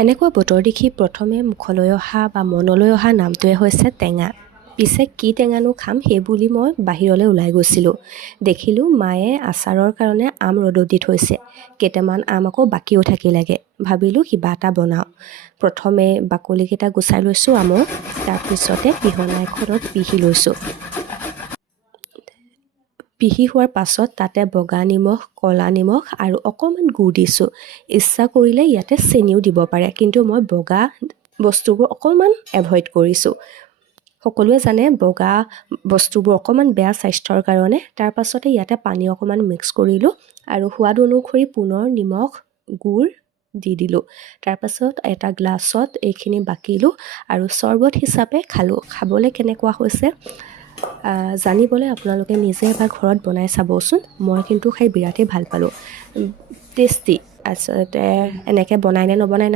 এনেকুৱা বতৰ দেখি প্ৰথমে মুখলৈ অহা বা মনলৈ অহা নামটোৱে হৈছে টেঙা। পিছে কি টেঙানো খাম সেই বুলি মই বাহিৰলৈ ওলাই গৈছিলোঁ। দেখিলোঁ মায়ে আচাৰৰ কাৰণে আম ৰ'দত দি থৈছে। কেইটামান আম আকৌ বাকীও থাকিলেগৈ। ভাবিলোঁ কিবা এটা বনাওঁ। প্ৰথমে বাকলিকেইটা গুচাই লৈছোঁ আমৰ, তাৰপিছতে পিহনা এখনত পিহি লৈছোঁ। পিহি হোৱাৰ পাছত তাতে বগা নিমখ, ক'লা নিমখ আৰু অকণমান গুড় দিছোঁ। ইচ্ছা কৰিলে ইয়াতে চেনিও দিব পাৰে, কিন্তু মই বগা বস্তুবোৰ অকণমান এভইড কৰিছোঁ। সকলোৱে জানে বগা বস্তুবোৰ অকণমান বেয়া স্বাস্থ্যৰ কাৰণে। তাৰ পাছতে ইয়াতে পানী অকণমান মিক্স কৰিলোঁ আৰু সোৱাদ অনুসৰি পুনৰ নিমখ, গুড় দি দিলোঁ। তাৰপাছত এটা গ্লাছত এইখিনি বাকিলোঁ আৰু চৰ্বত হিচাপে খালোঁ। খাবলৈ কেনেকুৱা হৈছে জানিবলৈ আপোনালোকে নিজে এবাৰ ঘৰত বনাই চাবচোন। মই কিন্তু খাই বিৰাটেই ভাল পালোঁ, টেষ্টি। আচলতে এনেকৈ বনাই নে নবনাই